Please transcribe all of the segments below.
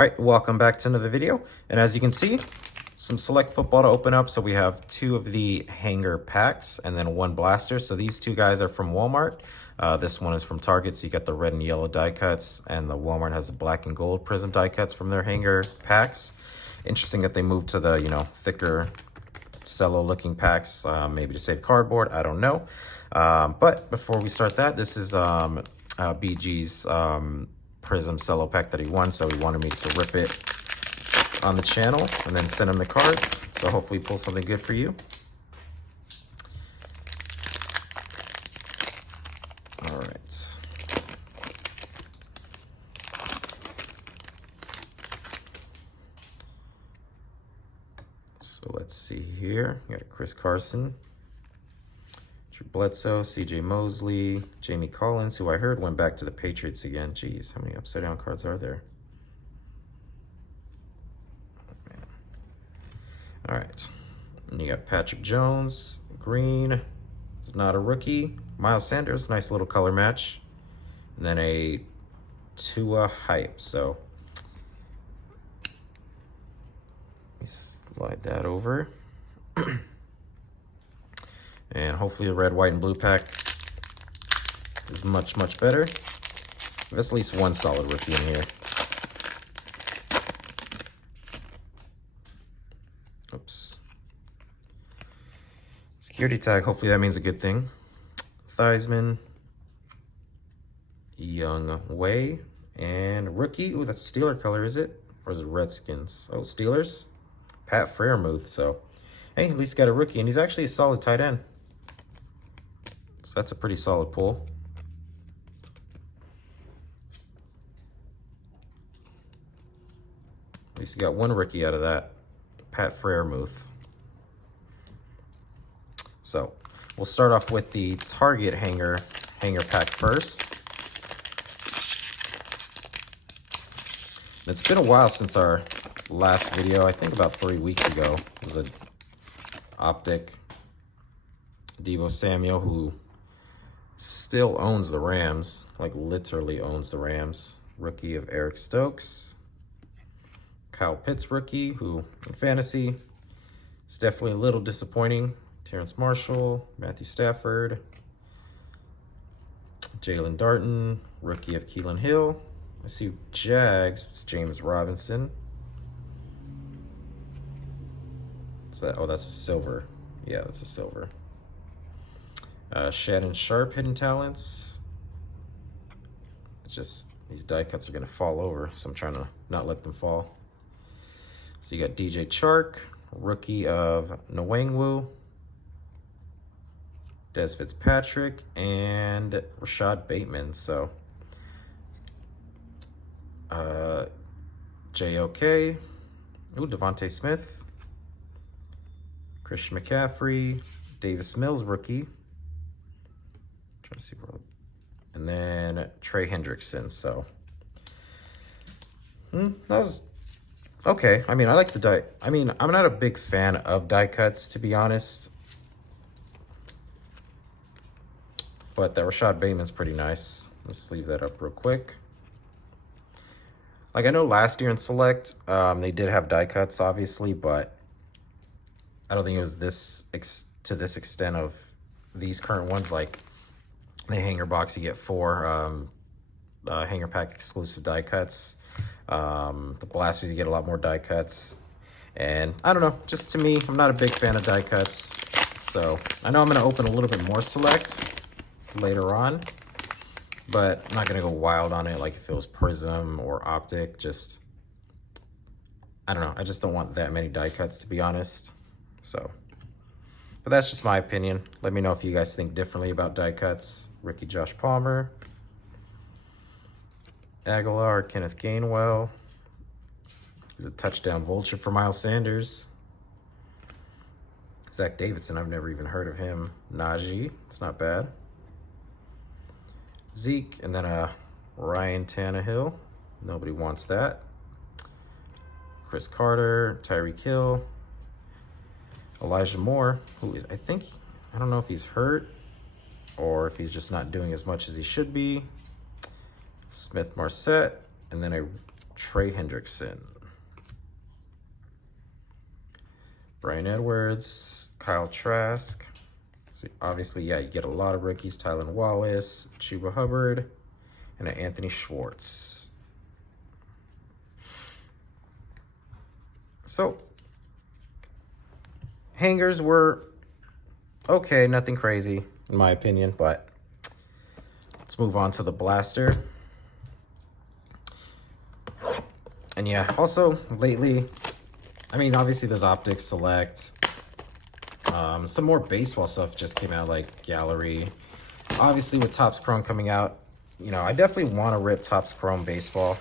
All right, welcome back to another video. And as you can see, some Select Football to open up. So we have two of the hanger packs and then one blaster. So these two guys are from Walmart. This one is from Target, so you got the red and yellow die cuts, and the Walmart has the black and gold prism die cuts from their hanger packs. Interesting that they moved to the, thicker cello looking packs, maybe to save cardboard, I don't know. But before we start that, this is BG's Prism cello pack that he won, so he wanted me to rip it on the channel and then send him the cards. So hopefully pull something good for you. All right. So let's see here. We got Chris Carson, Bledsoe, CJ Mosley, Jamie Collins, who I heard went back to the Patriots again. Jeez, how many upside down cards are there? Oh, man. All right. And you got Patrick Jones, green. It's not a rookie. Miles Sanders, nice little color match. And then a Tua hype. So let me slide that over. And hopefully the red, white, and blue pack is much, much better. There's at least one solid rookie in here. Oops. Security tag, hopefully that means a good thing. Theismann, Young Wei, and rookie. Ooh, that's Steeler color, is it? Or is it Redskins? Oh, Steelers. Pat Freiermuth. So, hey, at least got a rookie, and he's actually a solid tight end. So that's a pretty solid pull. At least you got one rookie out of that, Pat Freiermuth. So we'll start off with the Target hanger pack first. It's been a while since our last video. I think about 3 weeks ago. It was an Optic Deebo Samuel, who still owns the Rams, like literally owns the Rams. Rookie of Eric Stokes. Kyle Pitts rookie, who in fantasy is definitely a little disappointing. Terrence Marshall, Matthew Stafford. Jalen Darton, rookie of Keelan Hill. I see Jags, it's James Robinson. So oh, that's a silver. Yeah, that's a silver. Shannon Sharp, hidden talents. It's just these die cuts are going to fall over, so I'm trying to not let them fall. So you got DJ Chark, rookie of Nwangwu, Des Fitzpatrick, and Rashad Bateman. So JOK, ooh, Devontae Smith, Christian McCaffrey, Davis Mills rookie. Trying to see where, and then Trey Hendrickson. So that was okay. I mean, I like the die. I mean, I'm not a big fan of die cuts, to be honest, but that Rashad Bateman's pretty nice. Let's leave that up real quick. Like, I know last year in Select, they did have die cuts, obviously, but I don't think it was to this extent of these current ones. Like the hanger box, you get 4 hanger pack exclusive die cuts. The blasters, you get a lot more die cuts. And I don't know, just to me, I'm not a big fan of die cuts. So I know I'm going to open a little bit more Select later on, but I'm not going to go wild on it like if it was Prism or Optic. Just, I don't know, I just don't want that many die cuts, to be honest. So, but that's just my opinion. Let me know if you guys think differently about die cuts. Ricky Josh Palmer, Aguilar, Kenneth Gainwell. He's a touchdown vulture for Miles Sanders. Zach Davidson, I've never even heard of him. Najee, it's not bad. Zeke, and then Ryan Tannehill. Nobody wants that. Chris Carter, Tyreek Hill. Elijah Moore, who is, I don't know if he's hurt or if he's just not doing as much as he should be. Smith Marset, and then a Trey Hendrickson. Brian Edwards, Kyle Trask. So obviously, yeah, you get a lot of rookies. Tylen Wallace, Chuba Hubbard, and an Anthony Schwartz. So, hangers were okay, nothing crazy in my opinion, but let's move on to the blaster. And yeah, also lately, I mean, obviously there's Optic Select. Some more baseball stuff just came out, like Gallery. Obviously with Topps Chrome coming out, you know, I definitely want to rip Topps Chrome baseball.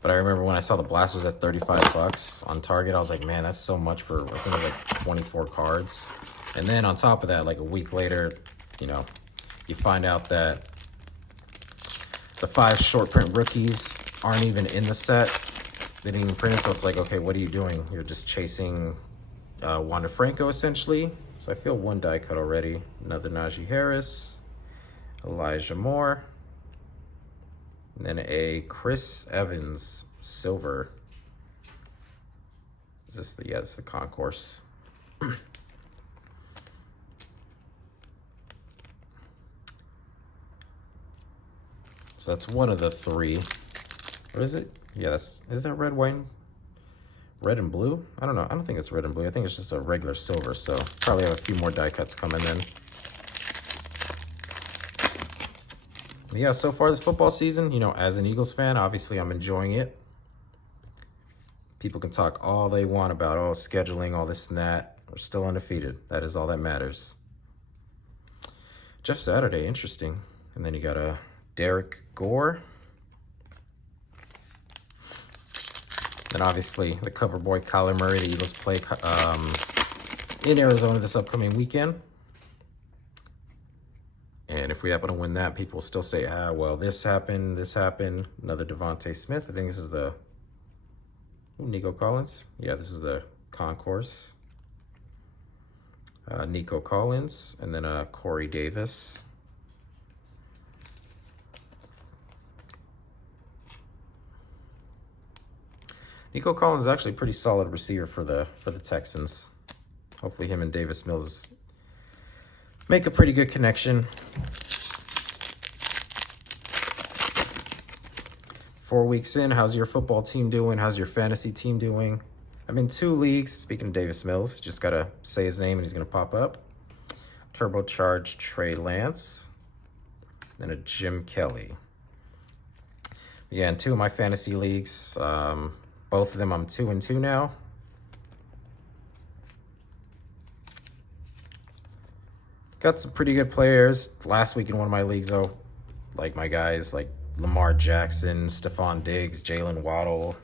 But I remember when I saw the blasters at 35 bucks on Target, I was like, man, that's so much for, I think it was like 24 cards. And then on top of that, like a week later, you know, you find out that the 5 short print rookies aren't even in the set. They didn't even print it, so it's like, okay, what are you doing? You're just chasing Wander Franco, essentially. So I feel 1 die cut already. Another Najee Harris, Elijah Moore, and then a Chris Evans silver. Is this the, yeah, it's the concourse. So that's one of the 3. What is it? Yeah, that's, is that red, wine? Red and blue? I don't know. I don't think it's red and blue. I think it's just a regular silver. So probably have a few more die cuts coming in. But yeah, so far this football season, you know, as an Eagles fan, obviously I'm enjoying it. People can talk all they want about, oh, scheduling, all this and that. We're still undefeated. That is all that matters. Jeff Saturday, interesting. And then you got a Derek Gore. Then obviously the cover boy Kyler Murray. The Eagles play in Arizona this upcoming weekend. And if we happen to win that, people will still say, ah, well, this happened, this happened. Another Devontae Smith. I think this is the Nico Collins. Yeah, this is the concourse. Nico Collins, and then Corey Davis. Nico Collins is actually a pretty solid receiver for the Texans. Hopefully him and Davis Mills make a pretty good connection. 4 weeks in, how's your football team doing? How's your fantasy team doing? I'm in 2 leagues. Speaking of Davis Mills, just got to say his name and he's going to pop up. Turbocharged Trey Lance. Then a Jim Kelly. Yeah, in 2 of my fantasy leagues, both of them I'm 2-2 now. Got some pretty good players. Last week in one of my leagues, though, like my guys like Lamar Jackson, Stephon Diggs, Jalen Waddle,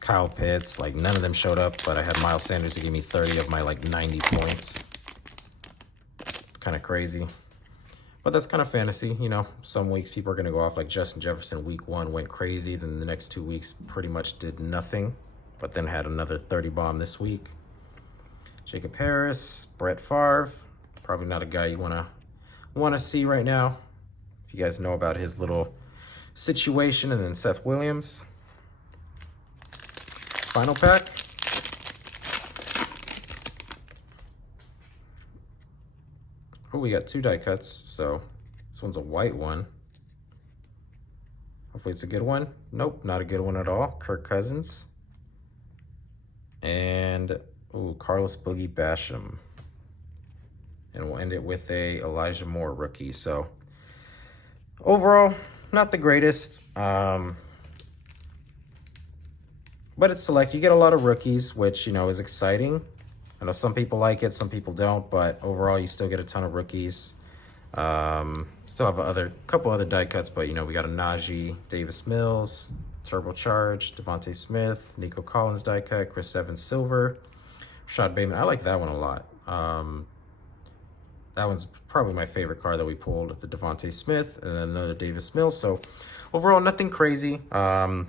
Kyle Pitts, like none of them showed up, but I had Miles Sanders to give me 30 of my like 90 points. Kind of crazy. But that's kind of fantasy, you know. Some weeks people are going to go off like Justin Jefferson week 1 went crazy. Then the next 2 weeks pretty much did nothing, but then had another 30 bomb this week. Jacob Harris, Brett Favre, probably not a guy you want to see right now. If you guys know about his little situation. And then Seth Williams. Final pack. Oh, we got 2 die cuts, so this one's a white one. Hopefully it's a good one. Nope, not a good one at all. Kirk Cousins. And, ooh, Carlos Boogie Basham. And we'll end it with a Elijah Moore rookie. So, overall, not the greatest. But it's select. You get a lot of rookies, which, you know, is exciting. I know some people like it, some people don't, but overall you still get a ton of rookies. Still have a couple other die cuts, but you know, we got a Najee, Davis Mills, Turbocharged, Devontae Smith, Nico Collins die cut, Chris Evans silver, Rashad Bateman. I like that one a lot. That one's probably my favorite card that we pulled, the Devontae Smith, and then another Davis Mills. So overall, nothing crazy. But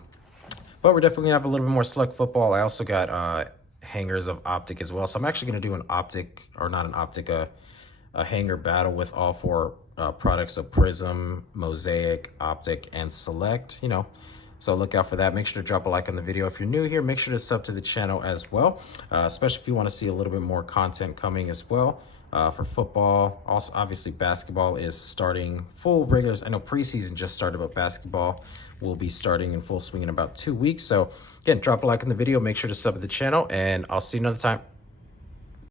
we're definitely gonna have a little bit more select football. I also got hangers of Optic as well. So I'm actually going to do an Optic, or not an Optic, a hanger battle with all 4 products of Prism, Mosaic, Optic, and Select. You know, So look out for that. Make sure to drop a like on the video. If you're new here, make sure to sub to the channel as well, especially if you want to see a little bit more content coming as well. For football, also obviously basketball is starting full regulars. I know preseason just started, but basketball will be starting in full swing in about 2 weeks. So again, drop a like on the video, make sure to sub to the channel, and I'll see you another time.